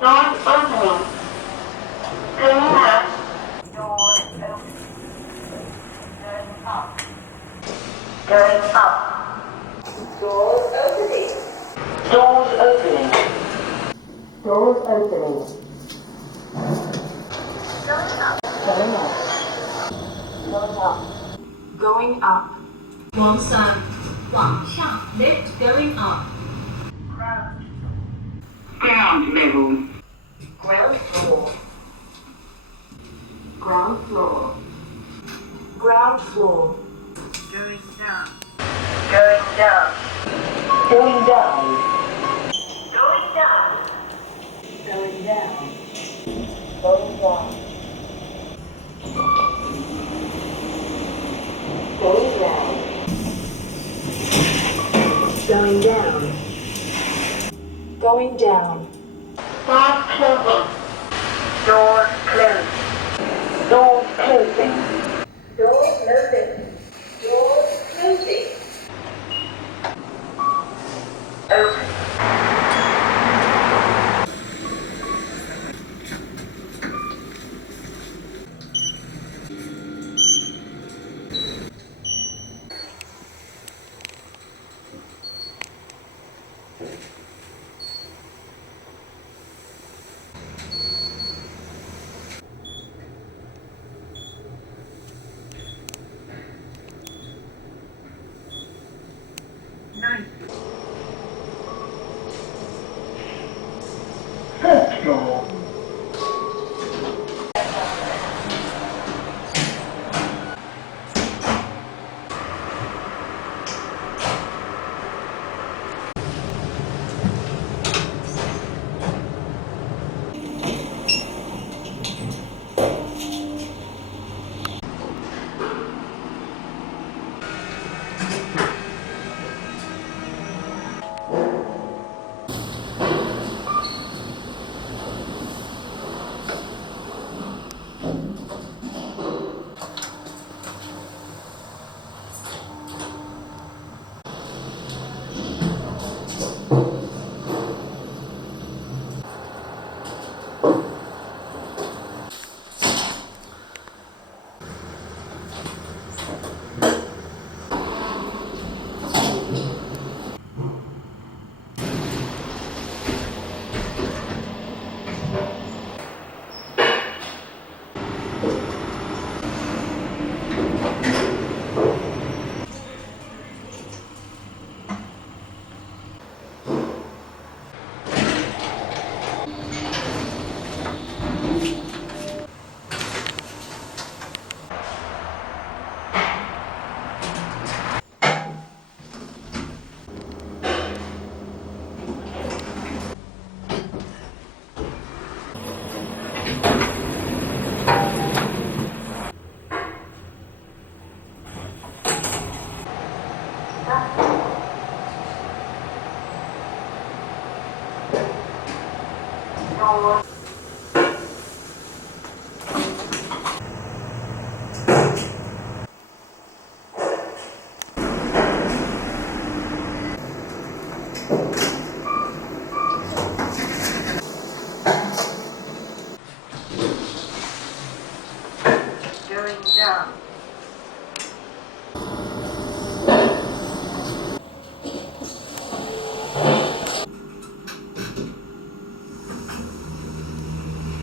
Doors opening. Going left. Doors opening. Going up. Going up. Doors opening. Doors opening. Doors opening. Going up. Going up. Going up. Going up. 往上，往上 lift going up. Ground. Ground level. Ground floor. Ground floor. Ground floor. Going down. Going down. Going down. Going down. Going down. Going down. Going down. Going down. Going down. Doors closing. Doors closed. Doors closing. Doors closing. Doors closing. Open. First floor. Doors. Going down.